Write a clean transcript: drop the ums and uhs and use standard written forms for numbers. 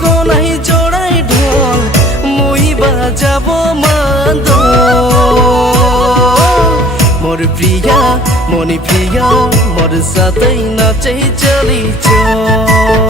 গনাই জোড়াই ঢোল মুই বাজাবো মাদল মোর প্রিয়া মনি প্রিয়া মোর সাথেই নাচে চলিছে